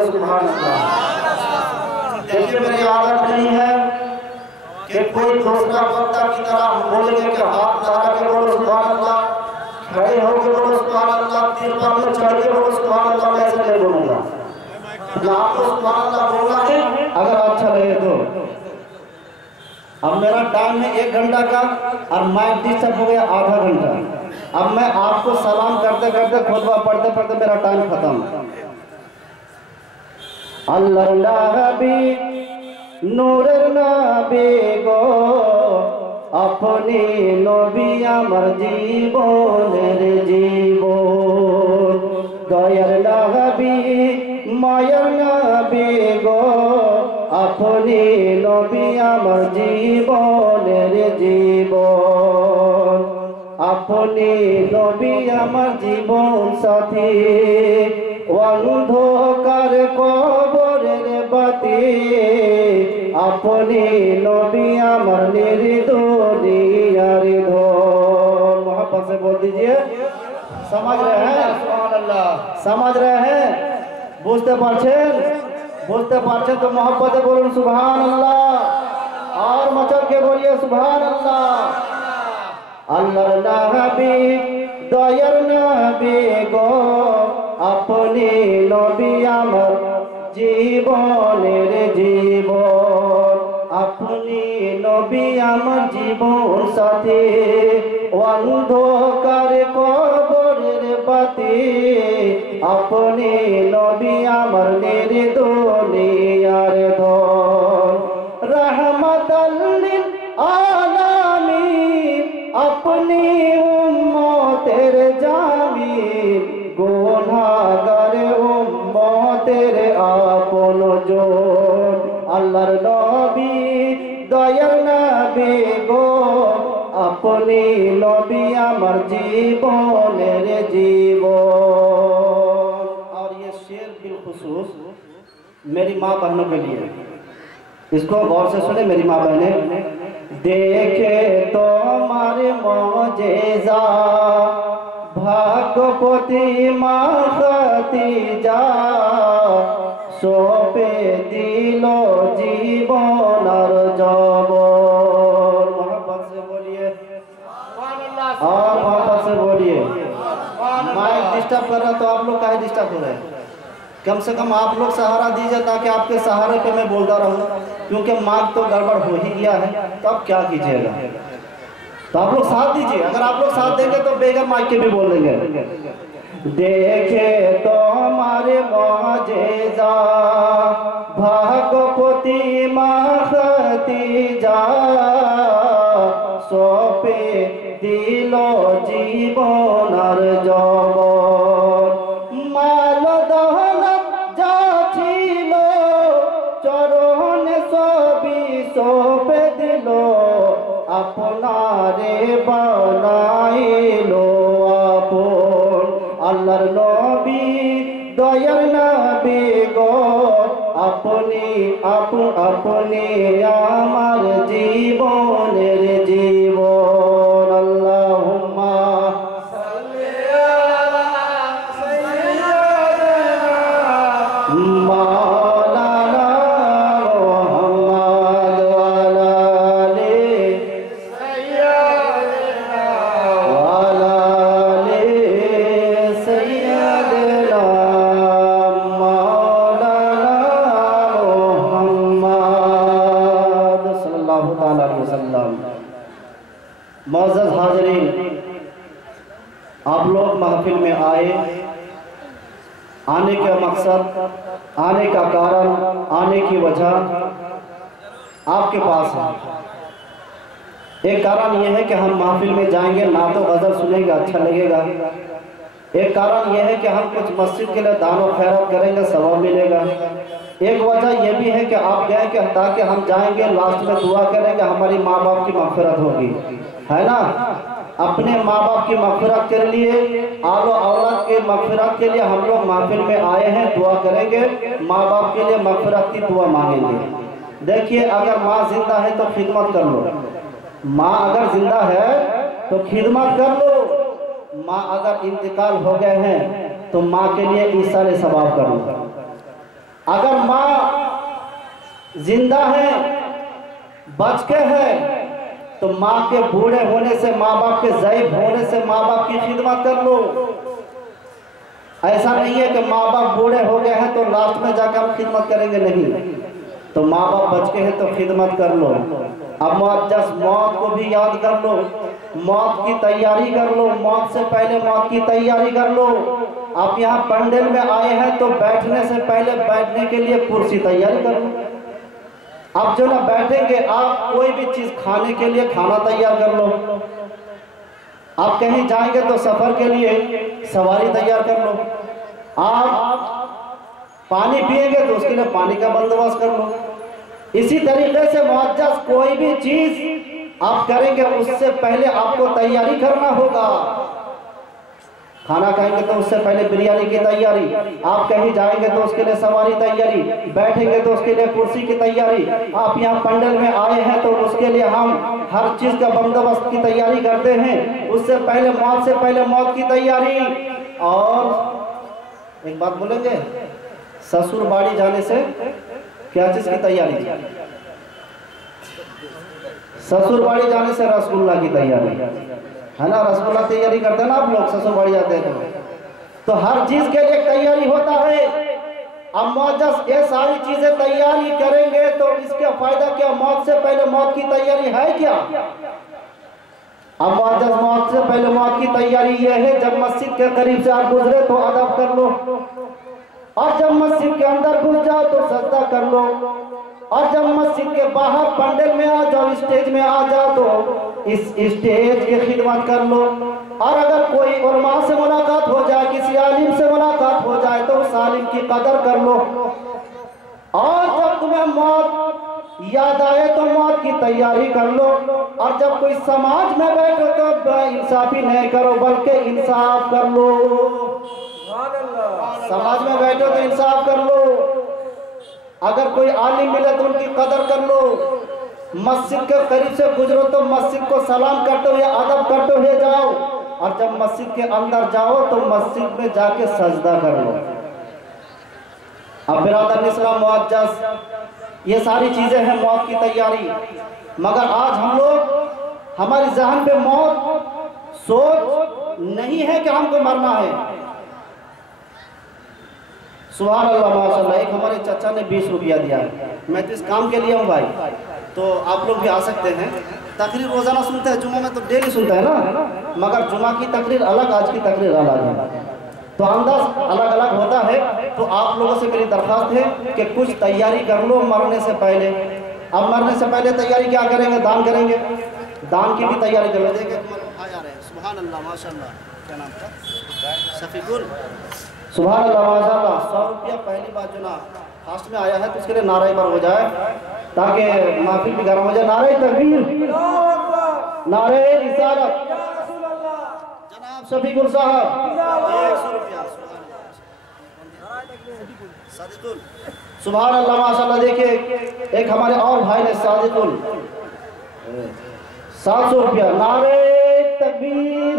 बोलिए सुभान अल्लाह। देखिए मेरी आदत नहीं है कि कोई दूसरा वक्ता की तरह हम बोलेंगे कि हाथ लगा के बोलो सुभान अल्लाह, खड़े होकर बोलो सुभान अल्लाह, तीर पर में चढ़ के बोलो सुभान अल्लाह, मैं ऐसे नहीं बोलूंगा। ना आपको सुभान अल्लाह बोलना है अगर अच्छा लगे तो। अब मेरा टाइम है 1 घंटा का और माइक डिस्टर्ब हो गया आधा घंटा। अब मैं आपको सलाम करते करते खुतबा पढ़ते पढ़ते मेरा टाइम खत्म। अल्लाह नबी नूरेर नबी गो अपनी नबी आमार जीवनेर जीवन, दयार नबी मायर नबी गो अपनी नबी आमार जीवनेर जीवन, अपनी नबी आमार जीवन साथी, अंधकार कबरेर बाती, अपनी नबी आमार निर्दोनियार धन। मोहब्बत से बोल दीजिए, समझ रहे हैं? सुभान अल्लाह, समझ रहे हैं? बुझते पारछेन? बुझते पारछेन तो मोहब्बत से बोलुन सुभान अल्लाह, और मचल के बोलिए सुभान अल्लाह। अल्लाह नबी दयार नबी गो अपनी नबी आमार जीवनेर जीवन, अपनी नबी आमार जीवन साथी, अंधकार कबरेर बाती, अपनी नबी आमार निर्दोनियार धन, रहमतल लिल आलामीन, अपनी उम्मतेर जामीन, गुनाहगार उम्मतेर आपन जन, अल्लाहर नबी दयार नबी गो अपनी नबी आमार जीवनेर जीवन। और ये शेर बिलखुसूस मेरी माँ बहनों के लिए, इसको गौर से सुने मेरी माँ बहने। देखे तुम्हारे मौजेजा भागवती माँ खतीजा, सोपे दिलो जीवन और जवन। मोहब्बत से बोलिए और मोहब्बत से बोलिए। माइक डिस्टर्ब कर रहा तो आप लोग काहे डिस्टर्ब हो रहे हैं? कम से कम आप लोग सहारा दीजिए ताकि आपके सहारे पे मैं बोलता रहूं, क्योंकि मार्ग तो गड़बड़ हो ही गया है, तो अब क्या कीजिएगा? तो आप लोग साथ दीजिए। अगर आप लोग साथ देंगे तो बेगर माइक के भी बोल देंगे। देखे तो हमारे मौजेजा भागवती माँ खतीजा, सोपे दिलो जीवन और जवन, माल दौलत जा छिलो चरण सभी सोपे दिलो, अपनारे बनाइलो आपन, अल्लाहर नबी दयार नबी गो अपनी अपनी आमार जीवनेर जीवन। अल्लाहुम्मा सल्ली अला सय्यिदना मौलाना मुहम्मद वाला ले सय्यिदना वाला ले सय्यिदना मौलाना मुहम्मद सल्लल्लाहु तआला अलैहि वसल्लम। मुअज़्ज़ज़ हाज़रीन, आप लोग महफिल में आए, आने का मकसद, आने का कारण, आने की वजह आपके पास है। एक कारण यह है कि हम महफिल में जाएंगे, ना तो गज़ल सुनेंगे, अच्छा लगेगा। एक कारण यह है कि हम कुछ मस्जिद के लिए दान और खैरात करेंगे, सवाब मिलेगा। एक वजह यह भी है कि आप गए कि ताकि हम जाएंगे लास्ट में दुआ करेंगे, हमारी माँ बाप की मग़फ़िरत होगी, है ना। अपने माँ बाप की मग़फ़िरत के लिए, आलो औलाद के मग़फ़िरत के लिए हम लोग महफिल में आए हैं, दुआ करेंगे, माँ बाप के लिए मग़फ़िरत की दुआ मांगेंगे। देखिए, अगर माँ जिंदा है तो खिदमत कर लो, माँ अगर जिंदा है तो खिदमत कर लो। माँ अगर इंतकाल हो गए हैं तो माँ के लिए ईसाले सवाब कर लो। अगर माँ जिंदा है, बच के है, तो माँ के बूढ़े होने से, माँ बाप के ज़ईफ़ होने से माँ बाप की खिदमत कर लो। ऐसा नहीं है कि माँ बाप बूढ़े हो गए हैं तो लास्ट में जाकर हम खिदमत करेंगे, नहीं। तो माँ बाप बच के हैं तो खिदमत कर लो। अब मौत को भी याद कर लो, मौत की तैयारी कर लो, मौत से पहले मौत की तैयारी कर लो। आप यहाँ पंडाल में आए हैं तो बैठने से पहले बैठने के लिए कुर्सी तैयारी कर लो। आप जो ना बैठेंगे, आप कोई भी चीज खाने के लिए खाना तैयार कर लो। आप कहीं जाएंगे तो सफर के लिए सवारी तैयार कर लो। आप पानी पिएंगे तो उसके लिए पानी का बंदोबस्त कर लो। इसी तरीके से मुअज्जज कोई भी चीज आप करेंगे उससे पहले आपको तैयारी करना होगा। खाना खाएंगे तो उससे पहले बिरयानी की तैयारी, आप कहीं जाएंगे तो उसके लिए सवारी तैयारी, बैठेंगे तो उसके लिए कुर्सी की तैयारी। आप यहाँ पंडाल में आए हैं तो उसके लिए हम हर चीज का बंदोबस्त की तैयारी करते हैं। उससे पहले मौत से पहले मौत की तैयारी। और एक बात बोलेंगे, ससुर बाड़ी जाने से क्या चीज की तैयारी? ससुर बाड़ी जाने से रसगुल्ला की तैयारी है ना। रसगुल्ला तैयारी करते हैं ना आप लोग, ससुर बाड़ी जाते हैं तो हर चीज के लिए तैयारी होता है। अब मुअज्जज ये सारी चीजें तैयारी करेंगे तो इसका फायदा क्या? मौत से पहले मौत की तैयारी है क्या? अब मुअज्जज मौत से पहले मौत की तैयारी ये है, जब मस्जिद के करीब से आप गुजरे तो अदब कर लो, और जब मस्जिद के अंदर घुस जाओ तो सजदा कर लो, और जब मस्जिद के बाहर पंडाल में आ जाओ, स्टेज में आ जाओ तो इस स्टेज की खिदमत कर लो। और अगर कोई उलमा से मुलाकात हो जाए, किसी आलिम से मुलाकात हो जाए तो उस आलिम की कदर कर लो। और जब तुम्हें मौत याद आए तो मौत की तैयारी कर लो। और जब कोई समाज में बैठो तो इंसाफी नहीं करो बल्कि इंसाफ कर लो। समाज में बैठो तो इंसाफ कर लो। अगर कोई आलिम मिले तो उनकी कदर कर लो। मस्जिद के करीब से गुजरो तो मस्जिद को सलाम करते हुए अदब करते हुए जाओ, और जब मस्जिद के अंदर जाओ तो मस्जिद में जाके सजदा कर लो। अब बिरादर इस्लाम मुअज्जज ये सारी चीजें हैं मौत की तैयारी। मगर आज हम लोग, हमारी जहन पे मौत सोच नहीं है कि हमको मरना है। सुभान अल्लाह माशाल्लाह। एक हमारे चाचा ने 20 रुपया दिया है, मैं तो इस काम के लिए हूँ भाई, तो आप लोग भी आ सकते हैं। तकरीर रोजाना सुनते हैं, जुमा में तो डेली सुनते हैं ना, मगर जुमा की तकरीर अलग, आज की तकरीर अलग है, तो अंदाज अलग अलग होता है। तो आप लोगों से मेरी दरख्वास्त है कि कुछ तैयारी कर लो मरने से पहले। अब मरने से पहले तैयारी क्या करेंगे? दान करेंगे, दान की भी तैयारी कर लो। देखिए सुभान अल्लाह माशाल्लाह, क्या नाम था? शफीकुल। सुभान अल्लाह माशाल्लाह। 100 रुपया पहली बार जो ना फास्ट में आया है तो उसके लिए नारे पर हो जाए ताकि महफिल भी गर्म हो जाए। नारे तकबीर, नारे रिसालत, जनाब शफीकुल साहब 100 रुपया। सुभान अल्लाह माशाल्लाह। देखिए एक हमारे और भाई ने सादिकुल 700 रुपया। नारे तकबीर।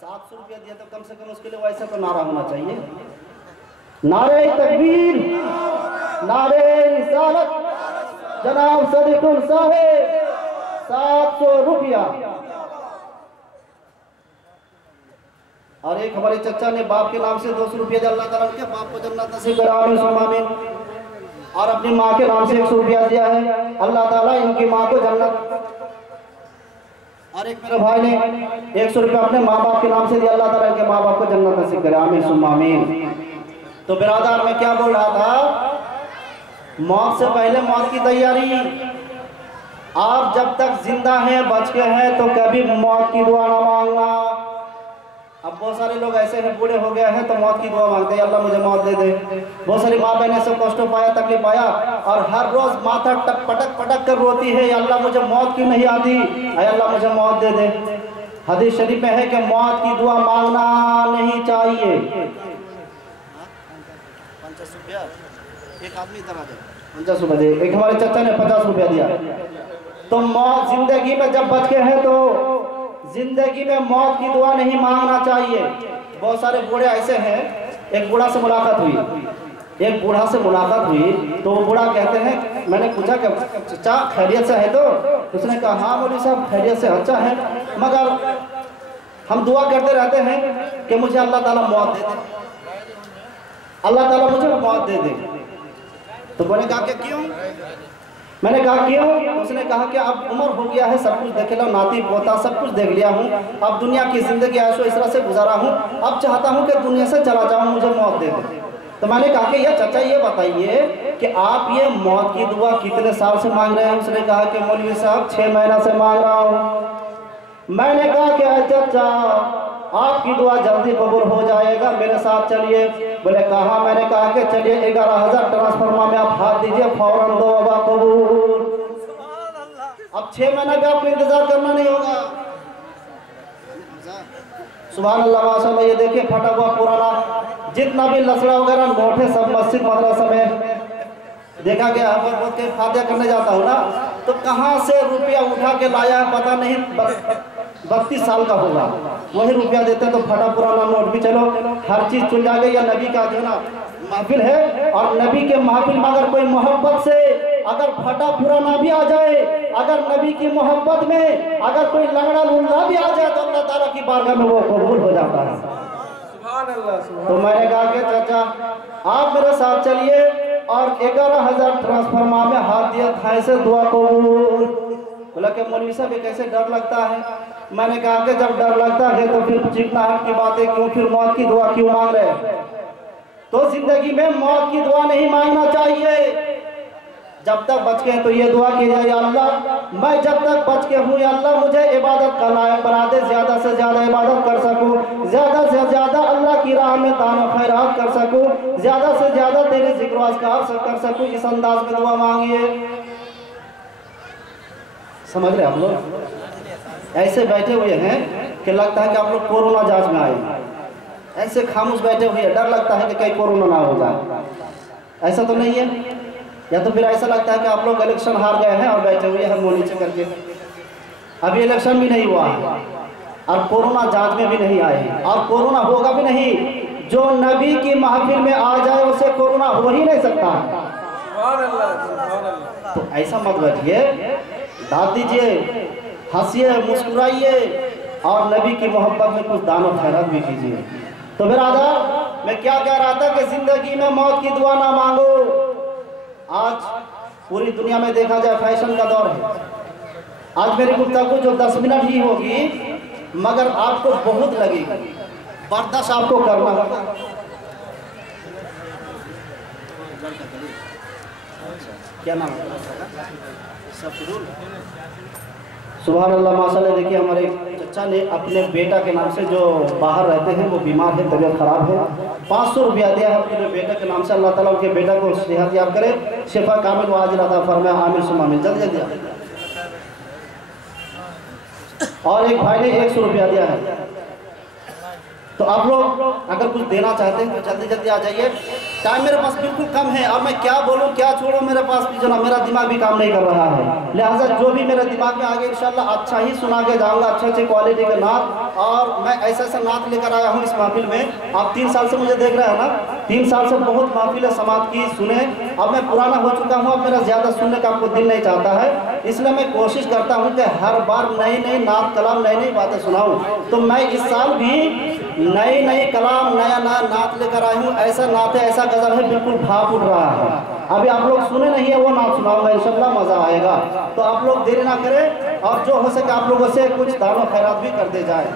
700 रुपया दिया तो कम से कम उसके लिए वैसा तो नारा होना चाहिए। नारे तकबीर, नारे रिसालत, जनाब सादिकुल साहेब 700 रुपया। और एक हमारे चचा ने बाप के नाम से 200 रुपया अल्लाह ताला के बाप को जन्नत नसीब कराए, आमीन। और अपनी माँ के नाम से 100 रुपया दिया है, अल्लाह ताला इनकी माँ को जन्नत। और एक मेरे भाई ने 100 रुपया अपने माँ बाप के नाम से दिया, अल्लाह ताला इनके माँ बाप को जन्नत नसीब करे, आमीन। तो बिरादर मैं क्या बोल रहा था, मौत से पहले मौत की तैयारी। आप जब तक जिंदा हैं, बच के हैं, तो कभी मौत की दुआ ना मांगना। अब बहुत सारे लोग ऐसे हैं, बूढ़े हो गए हैं तो मौत की दुआ मांगते हैं, अल्लाह मुझे मौत दे दे। बहुत सारी माँ बहनें से कष्ट पाया, तकलीफ पाया, और हर रोज माथा पटक पटक कर रोती है, अल्लाह मुझे मौत क्यों नहीं आती, अल्लाह मुझे मौत दे दे। हदीस शरीफ में है कि मौत की दुआ मांगना नहीं चाहिए। 50 रुपया एक आदमी इधर आ जाए, 50 रुपया दे। एक हमारे चाचा ने 50 रुपया दिया। तो मौत जिंदगी में जब बच के है तो जिंदगी में मौत की दुआ नहीं मांगना चाहिए। बहुत सारे बूढ़े ऐसे हैं, एक बूढ़ा से मुलाकात हुई, एक बूढ़ा से मुलाकात हुई तो वो बूढ़ा कहते हैं, मैंने पूछा कि चचा खैरियत से है? तो उसने कहा हाँ मौलवी साहब खैरियत से अच्छा है, मगर हम दुआ करते रहते हैं कि मुझे अल्लाह ताला मौत दे दे, अल्लाह ताला मुझे मौत दे दे। तो मैंने कहा कि क्यों? मैंने कहा क्यों? उसने कहा कि अब उम्र हो गया है, सब कुछ देख लो, नाती पोता सब कुछ देख लिया हूँ, अब दुनिया की ज़िंदगी ऐशो इसरा से गुजारा हूँ, अब चाहता हूँ कि दुनिया से चला जाऊँ, मुझे मौत दे दे। तो मैंने कहा कि यार चाचा ये बताइए कि आप ये मौत की दुआ कितने साल से मांग रहे हैं? उसने कहा कि मौलवी साहब 6 महीना से मांग रहा हूँ। मैंने कहा कि चाचा आपकी दुआ जल्दी कबूल हो जाएगा, मेरे साथ चलिए। बोले कहा? मैंने कहा कि चलिए 11,000 ट्रांसफार्मा में आप हाथ दीजिए, फौरन दो अबा कबूल। अब 6 महीना का आपको इंतजार करना नहीं होगा। सुभान अल्लाह माशाअल्लाह। ये देखिए फटा हुआ पुराना जितना भी लसड़ा वगैरह नोट है सब मस्जिद मदरसा में देखा गया। बहुत के फातिहा करने जाता हूँ ना, तो कहाँ से रुपया उठा के लाया है पता नहीं, 32 साल का होगा, वही रुपया देते हैं तो फटा पुराना नोट भी। चलो हर चीज़ चुल जाएगी, या नबी का जो ना महफिल है, और नबी के महफिल में अगर कोई मोहब्बत से अगर फटा पुराना भी आ जाए, अगर नबी की मोहब्बत में अगर कोई लंगड़ा लुल्ला भी आ जाए तो अल्लाह ताला की बारगाह में वो कबूल हो जाता है। तो मैंने कहा कि चाचा आप मेरे साथ चलिए, और 11,000 ट्रांसफार्मा में हाथ दिया, थाए से दुआ कबूल। बोला कि मौलवी साहब ये कैसे डर लगता है? मैंने कहा कि जब डर लगता है तो फिर चिकनाहट की बातें क्यों, फिर मौत की दुआ क्यों मांग रहे हैं? तो जिंदगी में मौत की दुआ नहीं मांगना चाहिए। जब तक बच के तो ये दुआ की जाए, अल्लाह मैं जब तक बच के हूँ अल्लाह मुझे इबादत का लायक बना दे, ज़्यादा से ज़्यादा इबादत कर सकूँ, ज़्यादा से ज़्यादा अल्लाह की राह में दान खैरात कर सकूँ, ज़्यादा से ज़्यादा तेरे जिक्र अज़कार कर सकूँ। इस अंदाज में दुआ मांगिए। समझ रहे आप लोग? ऐसे बैठे हुए हैं कि लगता है कि आप लोग कोरोना जांच में आए, ऐसे खामोश बैठे हुए हैं, डर लगता है कि कहीं कोरोना ना हो जाए। ऐसा तो नहीं है? या तो फिर ऐसा लगता है कि आप लोग इलेक्शन हार गए हैं और बैठे हुए हैं मुँह नीचे करके। अभी इलेक्शन भी नहीं हुआ है और कोरोना जांच में भी नहीं आए, और कोरोना होगा भी नहीं। जो नबी की महफिल में आ जाए उसे कोरोना हो ही नहीं सकता। तो ऐसा मत बैठिए, दाद दीजिए, हंसिए, मुस्कुराइए, और नबी की मोहब्बत में कुछ दान और खैरात भी कीजिए। तो बिरादर मैं क्या कह रहा था कि जिंदगी में मौत की दुआ ना मांगो। आज पूरी दुनिया में देखा जाए फैशन का दौर है। आज मेरी गुफ्तगू जो 10 मिनट ही होगी, मगर आपको बहुत लगेगी, बर्दाश्त आपको करना होगा। क्या नाम है? सुभान अल्लाह माशाअल्लाह। देखिए हमारे चचा ने अपने बेटा के नाम से, जो बाहर रहते हैं वो बीमार है, तबीयत खराब है, 500 रुपया दिया है अपने बेटे के नाम से। अल्लाह ताला उनके बेटा को सेहत याब करे, शिफा कामिल वाजिल अता फरमाए, आमीन सुम्मा आमीन। जल्दी जल्दी। और एक भाई ने 100 रुपया दिया है। तो आप लोग अगर कुछ देना चाहते हैं तो जल्दी जल्दी आ जाइए। टाइम मेरे पास बिल्कुल कम है, और मैं क्या बोलूं क्या छोड़ूं, मेरे पास भी जो ना मेरा दिमाग भी काम नहीं कर रहा है। लिहाजा जो भी मेरे दिमाग में आगे इंशाल्लाह अच्छा ही सुना के जाऊंगा, अच्छे क्वालिटी के नात। और मैं ऐसा नात लेकर आया हूँ इस महफिल में। आप 3 साल से मुझे देख रहे हैं ना, 3 साल से बहुत महफिल समाज की सुने। अब मैं पुराना हो चुका हूँ, अब मेरा ज़्यादा सुनने का आपको दिल नहीं चाहता है, इसलिए मैं कोशिश करता हूँ कि हर बार नई नई नात कलाम, नई नई बातें सुनाऊँ। तो मैं इस साल भी नई नई कलाम, नया नया नात लेकर आई हूँ। ऐसा नात है, ऐसा गज़ल है, बिल्कुल भाप उठ रहा है। अभी आप लोग सुने नहीं है, वो नात सुनाऊंगा इंशाल्लाह, मज़ा आएगा। तो आप लोग देरी ना करें, और जो हो सके आप लोगों से कुछ दान खैरात भी कर दे जाए।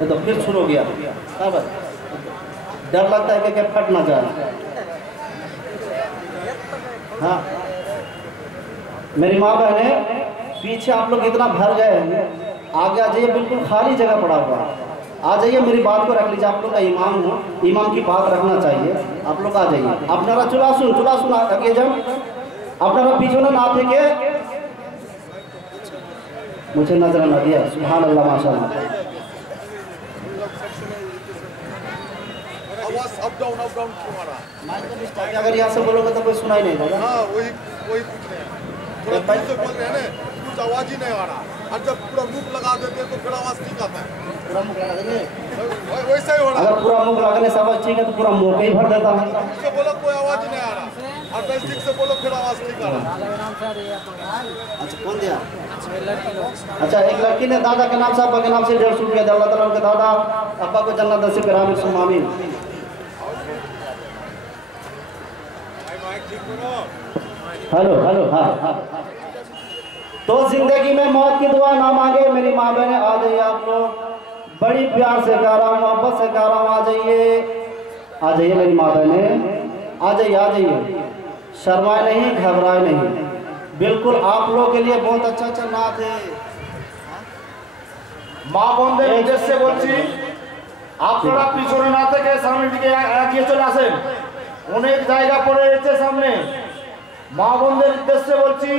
तो फिर शुरू हो गया, डर लगता है कि फट ना जाए। हाँ मेरी माँ बहने, पीछे आप लोग इतना भर गए हैं, आगे आ जाइए, बिल्कुल खाली जगह पड़ा हुआ है, आ जाइए, मेरी बात को रख लीजिए। आप लोग का इमाम हूँ, इमाम की बात रखना चाहिए। आप लोग आ जाइए। अपना चुला सुन आगे जब अपना पीछे ना थे के मुझे नजर न दिया। सुभान अल्लाह माशाअल्लाह। अप डाउन क्यों आ रहा? अगर यहाँ से बोलोगे तो कोई सुनाई नहीं देगा। हाँ वही पूछ रहे हैं, थोड़ा दूर से बोल रहे हैं ना, कुछ आवाज ही नहीं आ रहा। और जब पूरा मुंह लगा देते हैं तो फिर आवाज ठीक आता है। पूरा मुख लगा देंगे। वैसा ही हो रहा है। अगर पूरा मुख लगने सब ठीक है तो पूरा मुंह पे ही भर देता है। इससे बोलो कोई आवाज नहीं आ रहा और नजदीक से बोलो फिर आवाज ठीक आ रहा है। अच्छा कौन दिया? अच्छा एक लड़की ने दादा के नाम से अब्बा के नाम से 150 रुपया दिया। अल्लाह ताला उनके दादा अब्बा को जन्नत नसीब कराए, सुम्मा आमीन। हेलो हेलो हाँ हाँ। तो जिंदगी में मौत की दुआ ना मांगे मेरी माँ बहने, आ जाइए आप लोग, बड़ी प्यार से कह रहा हूँ, मोहब्बत से कह रहा हूँ, आ जाइए मेरी माँ बहने, आ जाइए, शर्माए नहीं, घबराए नहीं, बिल्कुल आप लोगों के लिए बहुत अच्छा नात है। মা বোনদের উদ্দেশ্যে বলছি, আপনারা পিছনে না থেকে সামনের দিকে এগিয়ে চলে আসেন, অনেক জায়গা পড়ে রয়েছে সামনে। মা বোনদের উদ্দেশ্যে বলছি,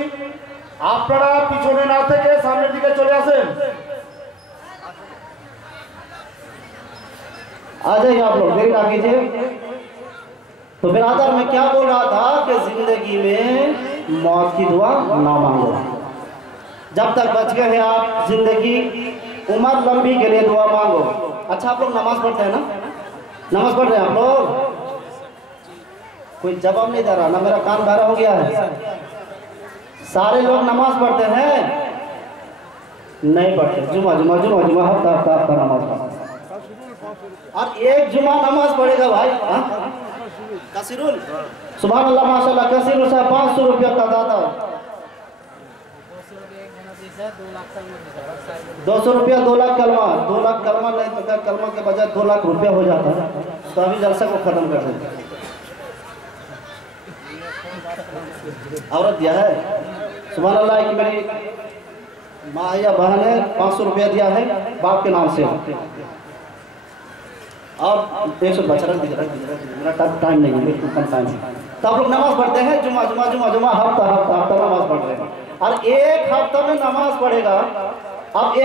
আপনারা পিছনে না থেকে সামনের দিকে চলে আসেন। आ जाइए आप लोग, देरी ना कीजिए। तो बिरादर मैं क्या बोल रहा था कि जिंदगी में मौत की दुआ ना मांगो, जब तक बच गए हैं आप, जिंदगी उम्र लंबी के लिए दुआ मांगो। अच्छा आप लोग नमाज पढ़ते हैं ना? नमाज पढ़ रहे हैं आप लोग? कोई जवाब नहीं दे रहा ना, मेरा कान बहरा हो गया है। सारे लोग नमाज पढ़ते हैं? नहीं पढ़ते। जुमा जुमा जुमा जुमा हफ्ता हफ्ता हफ्ता नमाज पढ़ते, और एक जुमा नमाज पढ़ेगा भाई। कसीरुल सुभान अल्लाह माशाल्लाह, कसीरुल साहब 500 रुपया का दाता, 200 रुपया 2 लाख कलमा, 2 लाख कलमा नहीं तो क्या, कलमा के बजाय 2 लाख रुपया हो जाता है। तो अभी जलसा को खत्म कर देंगे। औरत दिया है सुभान अल्लाह, एक मेरी माँ या बहन है 500 रुपया दिया है बाप के नाम से, और 100 बचा रख दीजिए, मेरा टाइम नहीं है, बिल्कुल कम टाइम है। तो आप लोग नमाज पढ़ते हैं? जुमा जुमा जुमा जुमा हफ्ता हफ्ता हफ्ता नमाज पढ़ रहे हैं, और एक हफ्ता में नमाज पढ़ेगा। अब